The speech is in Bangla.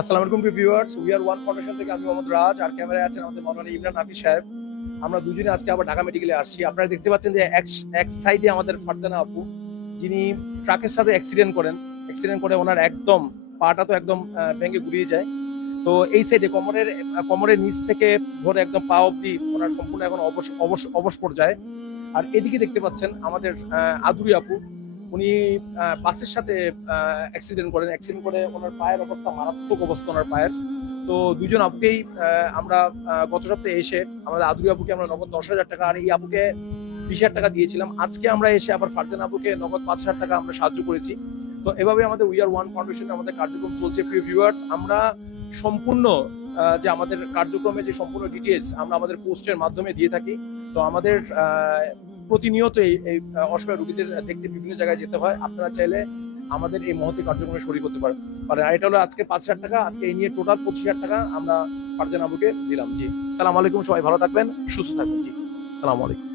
আসসালামু আলাইকুম viewers we are one foundation থেকে আমি মোহাম্মদ রাজ, আর ক্যামেরায় আছেন আমাদের ইমরান হাফিজ সাহেব। আমরা দুজনে আজকে আবার ঢাকা মেডিকেলে আসছি। আপনারা দেখতে পাচ্ছেন যে এক সাইডে আমাদের ফারজানা আপু, যিনি ট্রাকের সাথে অ্যাক্সিডেন্ট করেন। অ্যাক্সিডেন্ট করে ওনার একদম পাটা তো একদম ভেঙে গুড়িয়ে যায়। তো এই সাইডে কোমরের কোমরের নিচ থেকে ধরে একদম পা অবধি ওনার সম্পূর্ণ এখন অবশ অবশ অবশ পর্যায়ে। আর এদিকে দেখতে পাচ্ছেন আমাদের আদুরি আপু। উনি বাসের সাথে অ্যাক্সিডেন্ট করেন অ্যাক্সিডেন্ট করে ওনার পায়ের অবস্থা মারাত্মক অবস্থা ওনার পায়ের। তো দুজন আপুকেই আমরা গত সপ্তাহে এসে আমাদের আদুরি আপুকে আমরা নগদ দশ হাজার টাকা আর এই আপুকে বিশ হাজার টাকা দিয়েছিলাম। আজকে আমরা এসে আবার ফারজান আপুকে নগদ পাঁচ হাজার টাকা আমরা সাহায্য করেছি। তো এভাবে আমাদের উই আর ওয়ান ফাউন্ডেশনে আমাদের কার্যক্রম চলছে। প্রিয় ভিউয়ার্স আমরা সম্পূর্ণ যে আমাদের কার্যক্রমে যে সম্পূর্ণ ডিটেলস আমরা আমাদের পোস্টের মাধ্যমে দিয়ে থাকি। তো আমাদের প্রতিনিয়ত এই অসহায় রোগীদের দেখতে বিভিন্ন জায়গায় যেতে হয়। আপনারা চাইলে আমাদের এই মহতি কার্যক্রমে শরীর করতে পারেন। আর এটা হলো আজকে পাঁচ হাজার টাকা। আজকে এই নিয়ে টোটাল পঁচিশ হাজার টাকা আমরা ফারজান আবুকে দিলাম। জি। সালাম আলাইকুম। সবাই ভালো থাকবেন, সুস্থ থাকবেন। জি। সালাম আলাইকুম।